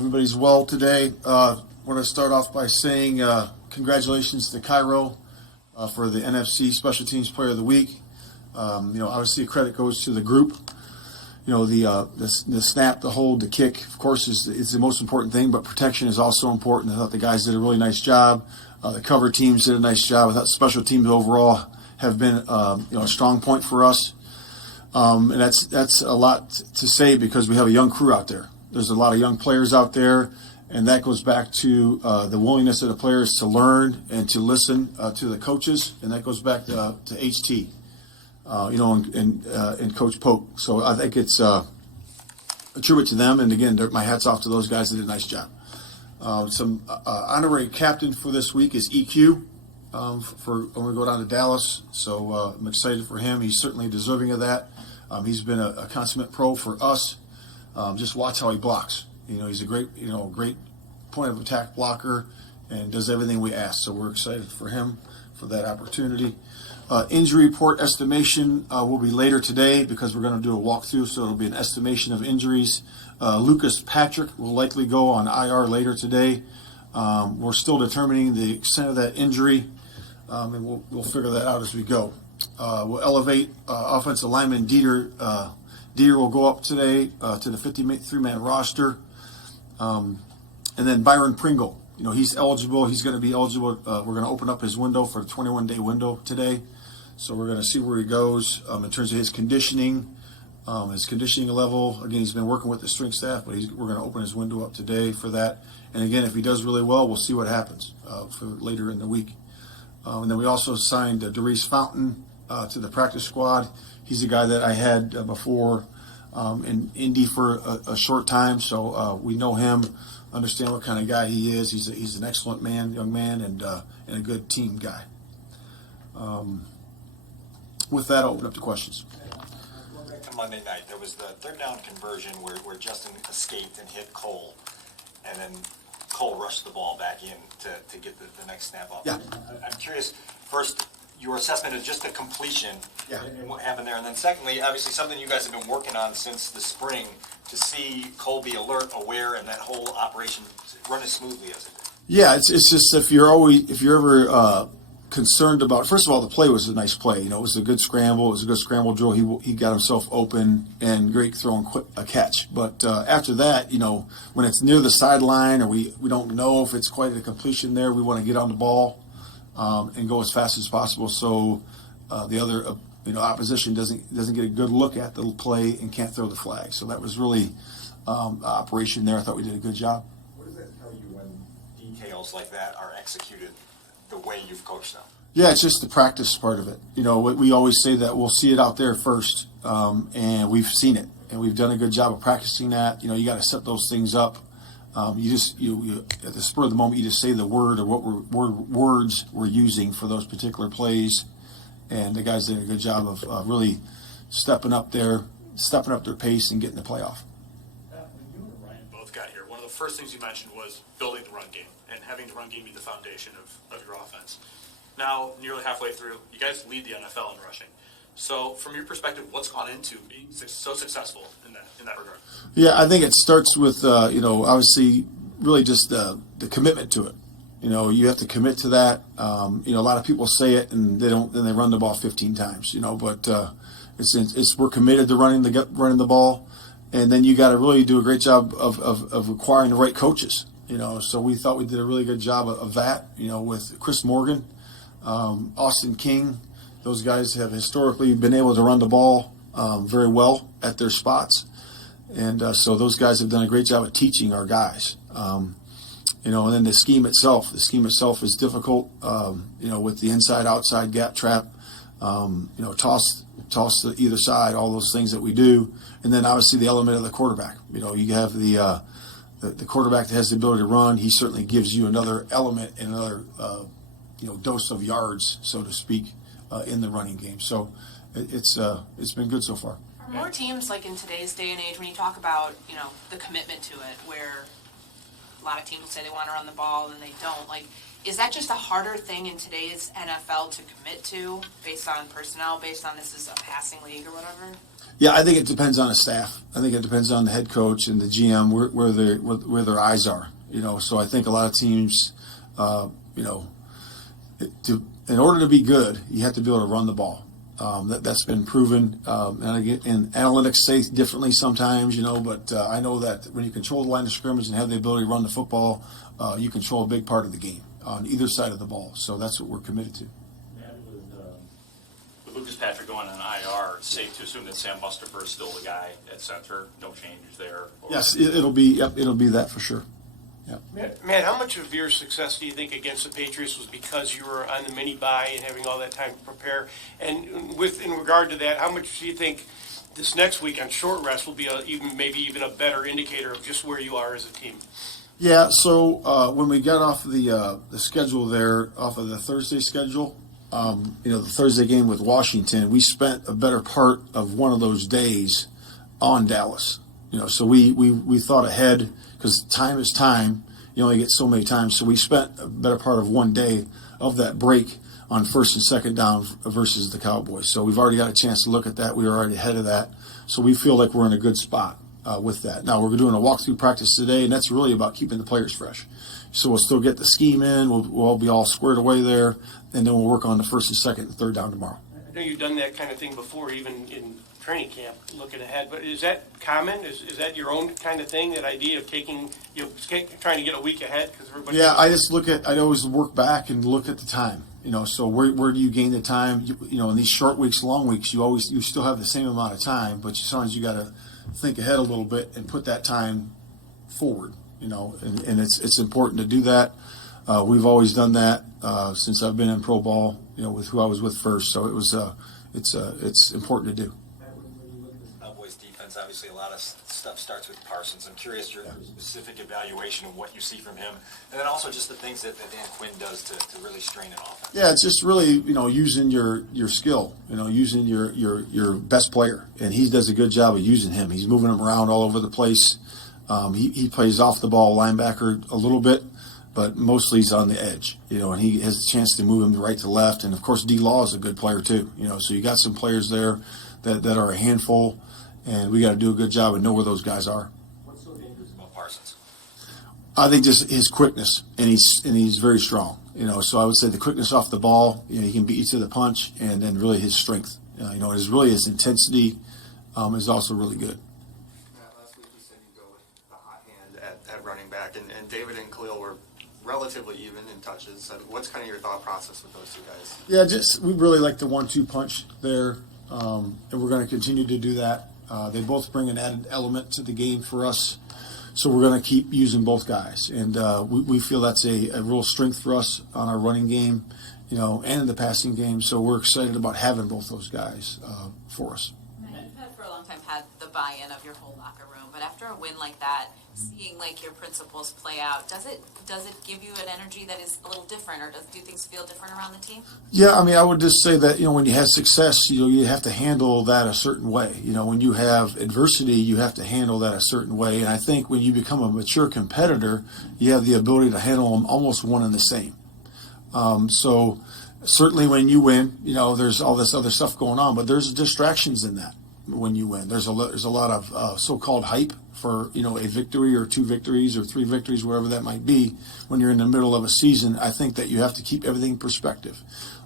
everybody's well today. Want to start off by saying congratulations to Cairo for the NFC Special Teams Player of the Week. Obviously credit goes to the group. The snap, the hold, the kick, of course, is the most important thing, but protection is also important. I thought the guys did a really nice job. The cover teams did a nice job. I thought special teams overall have been a strong point for us. And that's a lot to say because we have a young crew out there. There's a lot of young players out there, and that goes back to the willingness of the players to learn and to listen to the coaches, and that goes back to HT, and Coach Pope. So I think it's a tribute to them, and again, my hat's off to those guys that did a nice job. Some honorary captain for this week is EQ. For when we go down to Dallas, so I'm excited for him. He's certainly deserving of that. He's been a consummate pro for us. Just watch how he blocks. He's a great point of attack blocker and does everything we ask. So we're excited for him for that opportunity. Injury report estimation will be later today because we're going to do a walkthrough, so it'll be an estimation of injuries. Lucas Patrick will likely go on IR later today. We're still determining the extent of that injury, and we'll figure that out as we go. We'll elevate offensive lineman Dieter. Dieter will go up today to the 53-man roster. And then Byron Pringle, he's eligible. He's going to be eligible. We're going to open up his window for the 21-day window today. So we're going to see where he goes in terms of his conditioning level. Again, he's been working with the strength staff, but we're going to open his window up today for that. And again, if he does really well, we'll see what happens for later in the week. And then we also signed Darius Fountain to the practice squad. He's a guy that I had before in Indy for a short time, so we know him, understand what kind of guy he is. He's an excellent young man, and a good team guy. With that, I'll open up to questions. Back to Monday night, there was the third down conversion where Justin escaped and hit Cole, and then Cole rushed the ball back in to get the next snap up. Yeah. I'm curious, first, your assessment of just the completion Yeah. and what happened there. And then secondly, obviously something you guys have been working on since the spring to see Cole be alert, aware, and that whole operation run as smoothly as it did. Yeah, it's just if you're ever concerned about, first of all, the play was a nice play. It was a good scramble. It was a good scramble drill. He got himself open and great throw and a catch. But after that, when it's near the sideline or we don't know if it's quite a completion there, we want to get on the ball and go as fast as possible so the other opposition doesn't get a good look at the play and can't throw the flag. So that was really operation there. I thought we did a good job. What does that tell you when details like that are executed the way you've coached them? Yeah, it's just the practice part of it. We always say that we'll see it out there first, and we've seen it, and we've done a good job of practicing that. You got to set those things up. You at the spur of the moment, you just say the word or what words we're using for those particular plays, and the guys did a good job of really stepping up their pace and getting the playoff. When you and Ryan both got here, one of the first things you mentioned was building the run game and having the run game be the foundation of your offense. Now, nearly halfway through, you guys lead the NFL in rushing. So, from your perspective, what's gone into being so successful in that regard? Yeah, I think it starts with obviously really just the commitment to it. You have to commit to that. A lot of people say it and they don't, then they run the ball 15 times. But we're committed to running the ball, and then you got to really do a great job of acquiring the right coaches. So we thought we did a really good job of that. With Chris Morgan, Austin King. Those guys have historically been able to run the ball very well at their spots. And so those guys have done a great job of teaching our guys. And then the scheme itself is difficult, with the inside-outside gap trap, toss to either side, all those things that we do. And then obviously the element of the quarterback. You have the quarterback that has the ability to run. He certainly gives you another element and another, dose of yards, so to speak, in the running game. So it's been good so far. Are more teams, like in today's day and age, when you talk about, the commitment to it, where a lot of teams will say they want to run the ball and they don't. Like, is that just a harder thing in today's NFL to commit to based on personnel, based on this is a passing league or whatever? Yeah, I think it depends on the staff. I think it depends on the head coach and the GM where their eyes are. So I think a lot of teams, in order to be good, you have to be able to run the ball. That's been proven. And analytics say differently sometimes, but I know that when you control the line of scrimmage and have the ability to run the football, you control a big part of the game on either side of the ball. So that's what we're committed to. With Lucas Patrick going on IR, it's safe to assume that Sam Mustipher is still the guy at center. No changes there. Yes, it'll be that for sure. Matt, how much of your success do you think against the Patriots was because you were on the mini bye and having all that time to prepare? And in regard to that, how much do you think this next week on short rest will be maybe even a better indicator of just where you are as a team? Yeah. So when we got off the schedule there, off of the Thursday schedule, the Thursday game with Washington, we spent a better part of one of those days on Dallas. So we thought ahead. Because time is time. You only get so many times. So we spent a better part of one day of that break on first and second down versus the Cowboys. So we've already got a chance to look at that. We were already ahead of that. So we feel like we're in a good spot with that. Now, we're doing a walkthrough practice today, and that's really about keeping the players fresh. So we'll still get the scheme in. We'll all be all squared away there, and then we'll work on the first and second and third down tomorrow. I know you've done that kind of thing before, even in training camp, looking ahead. But is that common? Is that your own kind of thing? That idea of trying to get a week ahead because everybody? Yeah, I always work back and look at the time. So where do you gain the time? In these short weeks, long weeks, you still have the same amount of time, but sometimes you got to think ahead a little bit and put that time forward. And it's important to do that. We've always done that since I've been in pro ball. With who I was with first, so it's important to do. Cowboys defense, obviously a lot of stuff starts with Parsons. I'm curious your specific evaluation of what you see from him, and then also just the things that Dan Quinn does to really strain an offense. Yeah, it's just really using your skill, using your best player, and he does a good job of using him. He's moving him around all over the place. He plays off the ball linebacker a little bit, but mostly he's on the edge, and he has a chance to move him right to left. And of course, D. Law is a good player too, so you got some players there that are a handful, and we got to do a good job and know where those guys are. What's so dangerous about Parsons? I think just his quickness, and he's very strong, so I would say the quickness off the ball, he can beat you to the punch, and then really his strength, his intensity is also really good. Last week you said you go with the hot hand at running back, and David and Khalil were relatively even in touches. So what's kind of your thought process with those two guys? Yeah, we really like the 1-2 punch there, and we're going to continue to do that. They both bring an added element to the game for us, so we're going to keep using both guys. And we feel that's a real strength for us on our running game, and in the passing game. So we're excited about having both those guys for us. You've had for a long time had the buy-in of your whole locker room, but after a win like that, seeing like your principles play out, does it give you an energy that is a little different, or do things feel different around the team? Yeah, I would just say that when you have success, you have to handle that a certain way. When you have adversity, you have to handle that a certain way. And I think when you become a mature competitor, you have the ability to handle them almost one and the same. So certainly when you win, there's all this other stuff going on, but there's distractions in that. When you win, there's a lot of so-called hype for a victory or 2 victories or 3 victories, whatever that might be. When you're in the middle of a season, I think that you have to keep everything in perspective.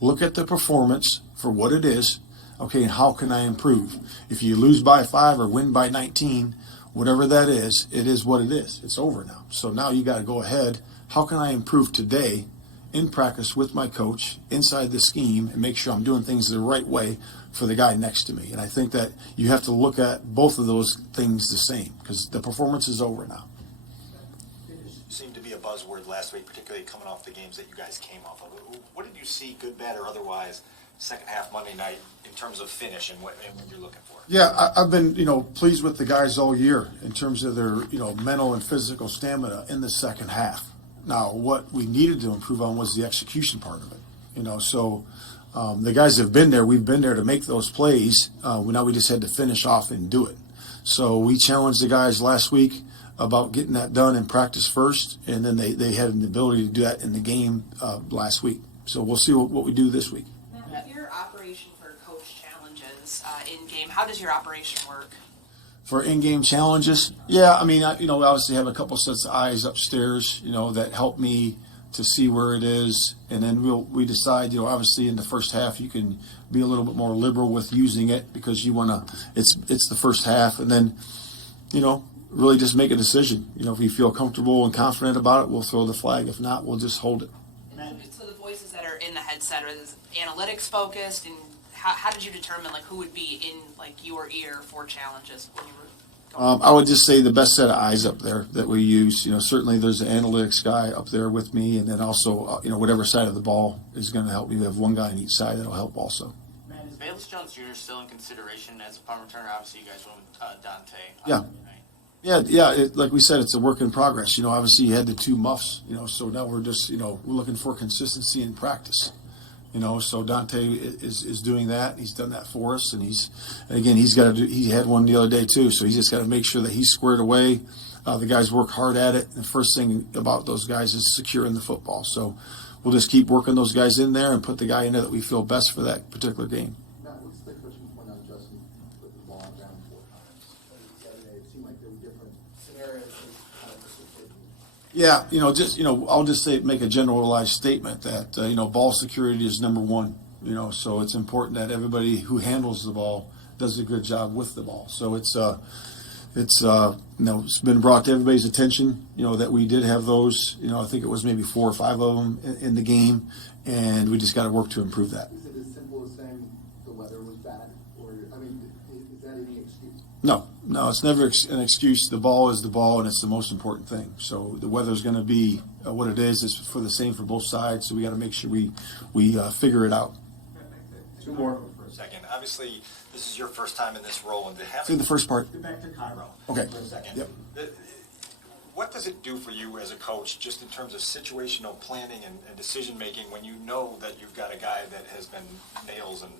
Look at the performance for what it is. Okay, and how can I improve? If you lose by 5 or win by 19, whatever that is, it is what it is. It's over now. So now you got to go ahead. How can I improve today in practice with my coach inside the scheme and make sure I'm doing things the right way for the guy next to me? And I think that you have to look at both of those things the same, because the performance is over now. Seemed to be a buzzword last week, particularly coming off the games that you guys came off of. What did you see, good, bad, or otherwise, second half Monday night in terms of finish and what you're looking for? Yeah, I've been pleased with the guys all year in terms of their mental and physical stamina in the second half. Now, what we needed to improve on was the execution part of it. So the guys have been there. We've been there to make those plays. Now we just had to finish off and do it. So we challenged the guys last week. about getting that done in practice first, and then they had the ability to do that in the game last week. So we'll see what we do this week. Matt, your operation for coach challenges in game, how does your operation work? For in-game challenges, yeah, I mean, we obviously have a couple sets of eyes upstairs, that help me to see where it is, and then we decide, obviously in the first half you can be a little bit more liberal with using it because you want to. It's the first half, and then, really just make a decision. If we feel comfortable and confident about it, we'll throw the flag. If not, we'll just hold it. So the voices that are in the headset, are this analytics focused, and how did you determine who would be in your ear for challenges when you were going? I would just say the best set of eyes up there that we use. Certainly there's an analytics guy up there with me, and then also whatever side of the ball is going to help me. We have one guy on each side that'll help also. Man, is Bayless Jones Jr. still in consideration as a punt returner? Obviously, you guys went with Dante. Yeah. Yeah. Like we said, it's a work in progress. Obviously you had the two muffs. So now we're just we're looking for consistency in practice. So Dante is doing that. He's done that for us, and he's got to do. He had one the other day too, so he's just got to make sure that he's squared away. The guys work hard at it. And the first thing about those guys is securing the football. So we'll just keep working those guys in there and put the guy in there that we feel best for that particular game. Matt, what's the question point on Justin put the ball down 4 times? The other day, it seemed like there were different scenarios that kind of just Yeah, I'll just make a generalized statement that ball security is number one. So it's important that everybody who handles the ball does a good job with the ball. So it's been brought to everybody's attention. That we did have those. I think it was maybe 4 or 5 of them in the game, and we just got to work to improve that. Is it as simple as saying the weather was bad, or is that any excuse? No, it's never an excuse. The ball is the ball, and it's the most important thing. So the weather's going to be what it is. It's for the same for both sides. So we got to make sure we figure it out. 2 more for a second. Obviously, this is your first time in this role, and to have See the first part. Get back to Cairo. Okay. For a second. Yep. What does it do for you as a coach, just in terms of situational planning and decision making, when you know that you've got a guy that has been nails and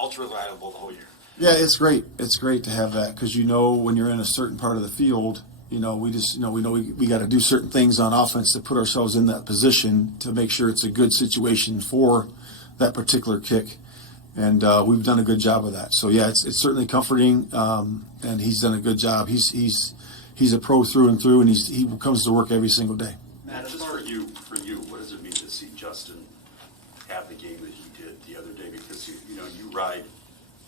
ultra reliable the whole year? Yeah, it's great. It's great to have that because when you're in a certain part of the field, we got to do certain things on offense to put ourselves in that position to make sure it's a good situation for that particular kick. And we've done a good job of that. So yeah, it's certainly comforting, and he's done a good job. He's a pro through and through, and he comes to work every single day. Matt, just for you, what does it mean to see Justin have the game that he did the other day? Because you ride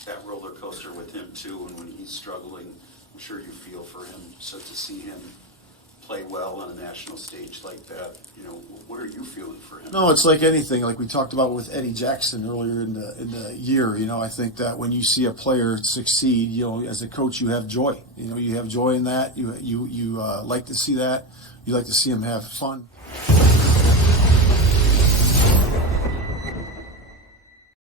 that roller coaster with him too, and when he's struggling, I'm sure you feel for him. So to see him play well on a national stage like that, what are you feeling for him? No, it's like anything. Like we talked about with Eddie Jackson earlier in the year. I think that when you see a player succeed, as a coach, you have joy. You have joy in that. You like to see that. You like to see him have fun.